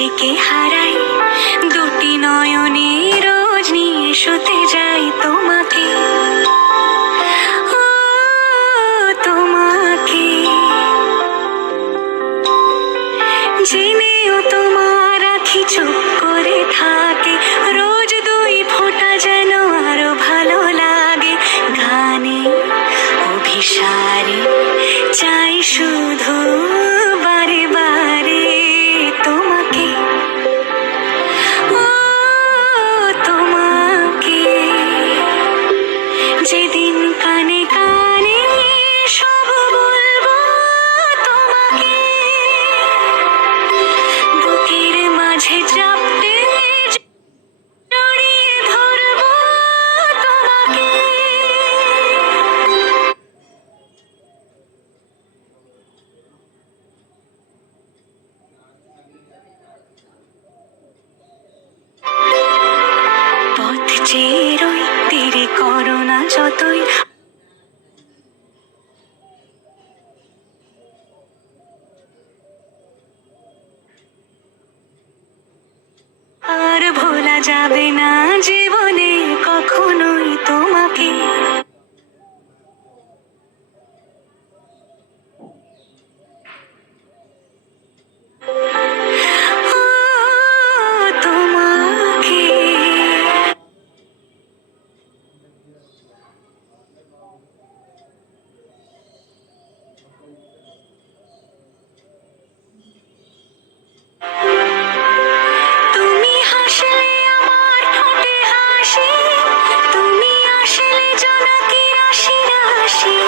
নিজেকে হারাই দুটি নয়নে রোজ নিয়ে শুতে যাই তোমাকে, ও তোমাকে। জেনেও তোমার আখি চুপ করে থাকে, রোজ দুই ফোঁটা যেন আরো ভালো লাগে। গানে অভিসারে চাই শুধু বারে বারে তোমাকে, ও তোমাকে। যেদিন কানে কানে সব বলবো তোমাকে, বুকের মাঝে চাপতে জড়িয়ে ধরবো তোমাকে। পথ চেয়ে রই তীরে করোনা যতই, আর ভোলা যাবে না জীবনে কখনোই তোমাকে। ও তোমাকে। তুমি হাসলে আমার ঠোঁটে হাসি, তুমি আসলে জোনাকি রাশি রাশি।